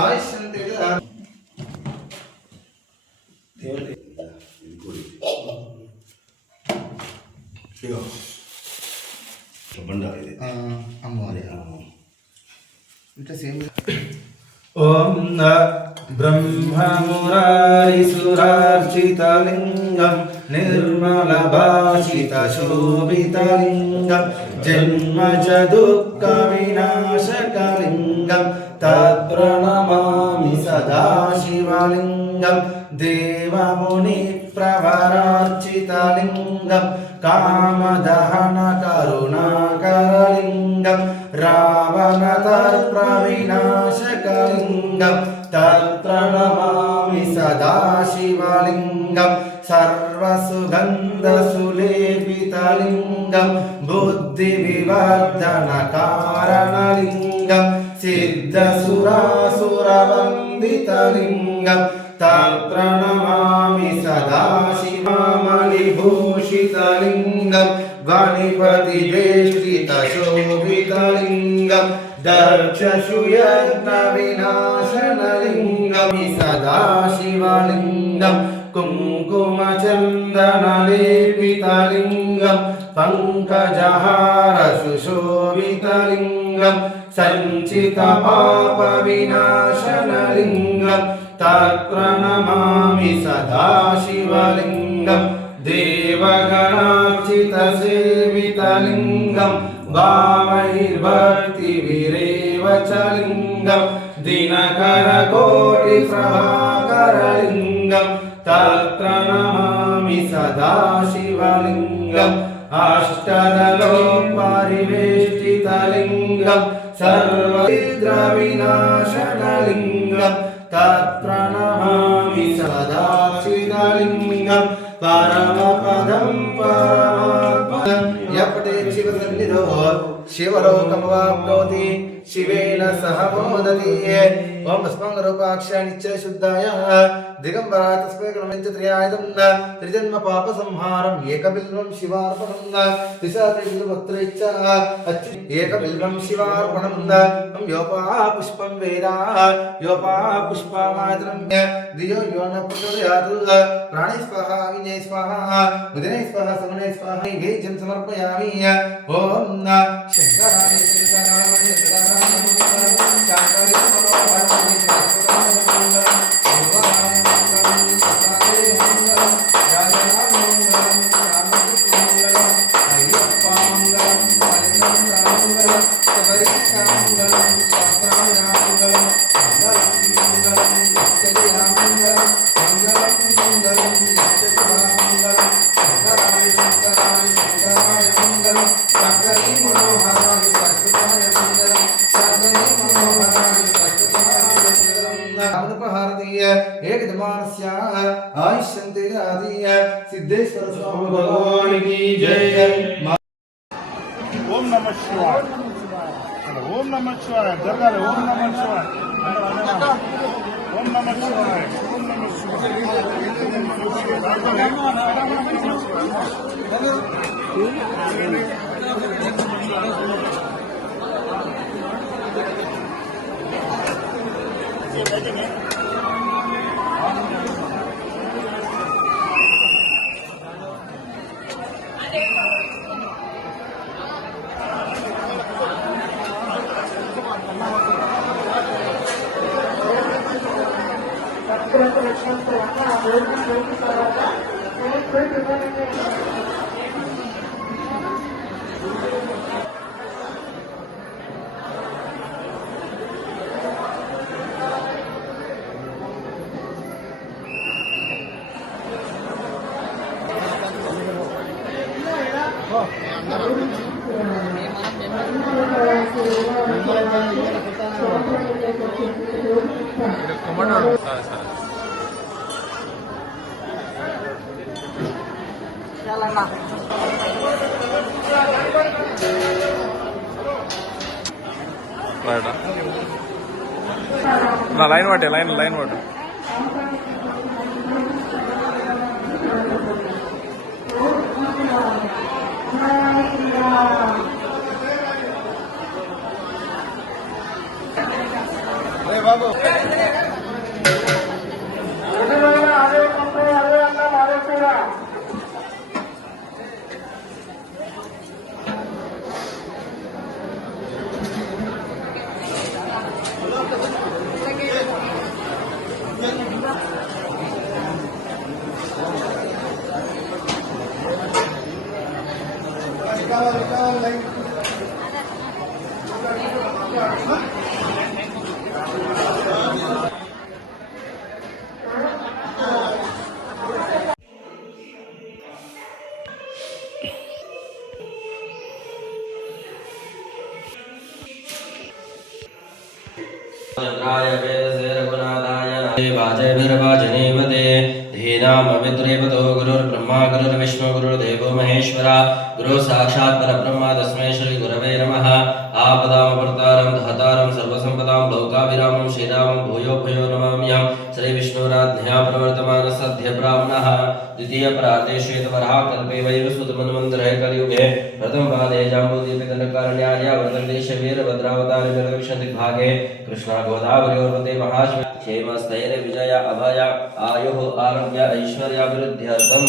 ఆయుష్యంతే బండాలి అమ్మవారి ఇట్లా సేమ్. ఓం బ్రహ్మమురారిసురార్చితలింగం నిర్మలభాషితశోభితలింగం జన్మజ దుఃఖ వినాశకలింగం తత్ప్రణమామి సదాశివలింగం దేవముని ప్రవరార్చితలింగం కామదహన కరుణాకరలింగం రావణతర్ప్రవినాశకలింగం తత్ప్రణమామి సదాశివలింగం సర్వసుగంధసులేపితలింగం బుద్ధివివర్ధనకారణలింగం సిద్ధసురాసురవందితలింగం తత్ప్రణమామి సదాశివమణిభూషితలింగం గణపతివేష్టితశోభితలింగం దర్శశుయజ్ఞవినాశనలింగం సదాశివలింగం కుంకుమచందనలేపితలింగం పంకజహార సుశోభితలింగం సంచితపాపవినాశనలింగం తత్ప్రణమామి సదాశివలింగం దేవగణార్చితసేవితలింగం భావైర్భక్తివిరేవచలింగం దినకరకోటిప్రభాకరలింగం తత్ప్రణమామి సదాశివలింగం అష్టదలోపరివేష్టితలింగం సర్వవిద్రవినాశనలింగం తత్ప్రణమామి సదాశివలింగం పరమపదం పరమాత్మం యపటే శివసన్నిధో శివలోకమవాప్నోతి శివేన సహ మోదతి. ఓం స్మంగరూపాక్ష నిత్య శుద్ధాయ దిగంబరా తస్మై కృమించత్రియాయుధం త్రిజన్మ పాప సంహారం ఏకబిల్వం శివార్పణం త్రిశాత్రిపత్రైచ్చ ఏకబిల్వం శివార్పణం యోపా పుష్పం వేదా యోపా పుష్పమాత్రం దియో యోన ప్రచోదయాత్ ప్రాణే స్వాహ విజయ స్వాహ ముదినే స్వాహ సమనే స్వాహ నైవేద్యం సమర్పయామి. ఓం శంకరాయ శంకరాయ శంకరాయ आयुष्यन्ते आदीय सिद्धेश्वर स्वामी भगवान की जय. ओम नमः शिवाय. ओम नमः शिवाय. जगह ओम नमः शिवाय. ओम नमः शिवाय. ओम नमः शिवाय. लाइन वाटे लाइन वाटे चन्द्राय वेदसे रघुनाथाय वाजभिर्वाजनीवते धीनामविद्रेवतो गुरुर्ब्रह्मा गुरुर्विष्णु गुरुर्देवो महेश्वरा गुरु साक्षात् परब्रह्म तस्मै श्री गुरवे नमः। आपदामपर्तारं धहतारं सर्वसम्पदां लोकाभिरामं श्रीरामं भूयो भूयो नमाम्यहं। श्री विष्णुराज्ञया प्रवर्तमानः सद्य ब्राह्मणः द्वितीय प्रार्थे श्वेतवराह कल्पे वैवस्वतमन्वन्तरे कलियुगे प्रथम पादे जाम्बूदीपितनकारण्याय वर्तन्देशे वीरभद्रावतारे दिग्भागे कृष्णा गोदावरी क्षेमस्थैर्य विजय अभय आयुः आरोग्य ऐश्वर्याभिवृद्ध्यर्थम्।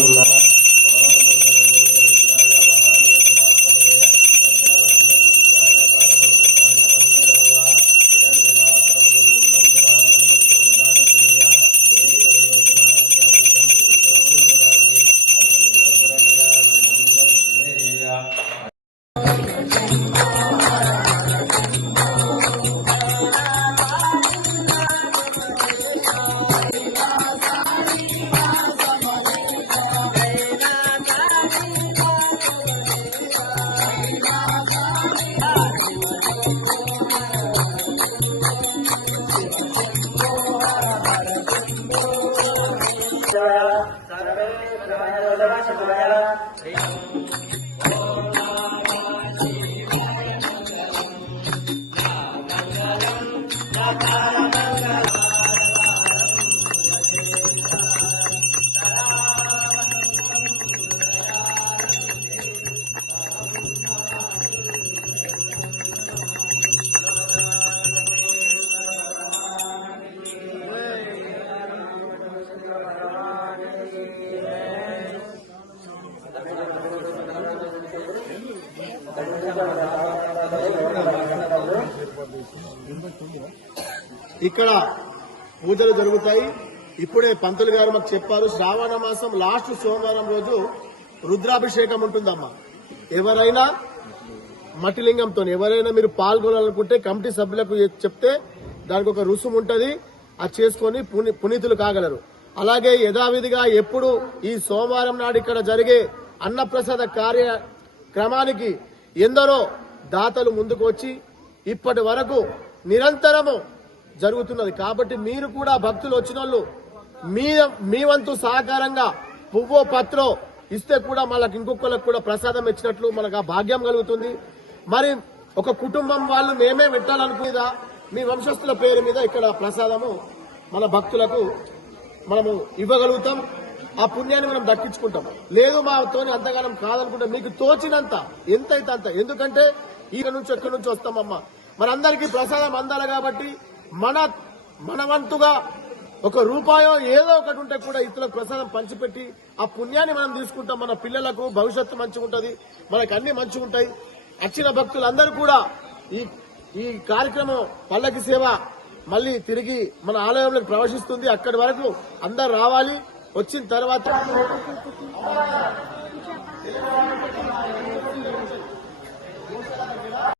ఇక్కడ పూజలు జరుగుతాయి. ఇప్పుడే పంతులు గారు మాకు చెప్పారు, శ్రావణ మాసం లాస్ట్ సోమవారం రోజు రుద్రాభిషేకం ఉంటుందమ్మా. ఎవరైనా మట్టిలింగంతో ఎవరైనా మీరు పాల్గొనాలనుకుంటే కమిటీ సభ్యులకు చెప్తే దానికి ఒక రుసుము ఉంటది, అది చేసుకుని పునీతులు కాగలరు. అలాగే యథావిధిగా ఎప్పుడు ఈ సోమవారం నాడు ఇక్కడ జరిగే అన్నప్రసాద కార్యక్రమానికి ఎందరో దాతలు ముందుకు వచ్చి ఇప్పటి వరకు నిరంతరము జరుగుతున్నది. కాబట్టి మీరు కూడా భక్తులు వచ్చిన వాళ్ళు మీ వంతు సహకారంగా పువ్వో పత్రో ఇస్తే కూడా మనకు ఇంకొకరికి కూడా ప్రసాదం ఇచ్చినట్లు మనకు ఆ భాగ్యం కలుగుతుంది. మరి ఒక కుటుంబం వాళ్ళు మేమే పెట్టాలనుకునేదా మీ వంశస్థుల పేరు మీద ఇక్కడ ప్రసాదము మన భక్తులకు మనము ఇవ్వగలుగుతాం. ఆ పుణ్యాన్ని మనం దక్కించుకుంటాం. లేదు మాతోని అంతగానం కాదనుకుంటే మీకు తోచినంత ఎంతైతే అంత, ఎందుకంటే ఇక్కడ నుంచి ఎక్కడి నుంచి వస్తామమ్మా, మనందరికీ ప్రసాదం అందాలి. కాబట్టి మన వంతుగా ఒక రూపాయో ఏదో ఒకటి ఉంటే కూడా ఇతరులకు ప్రసాదం పంచిపెట్టి ఆ పుణ్యాన్ని మనం తీసుకుంటాం. మన పిల్లలకు భవిష్యత్తు మంచిగా ఉంటుంది, మనకు అన్ని మంచిగా ఉంటాయి. వచ్చిన భక్తులందరూ కూడా ఈ కార్యక్రమం పల్లకి సేవ మళ్ళీ తిరిగి మన ఆలయంలోకి ప్రవేశిస్తుంది. అక్కడి వరకు అందరు రావాలి. వచ్చిన తర్వాత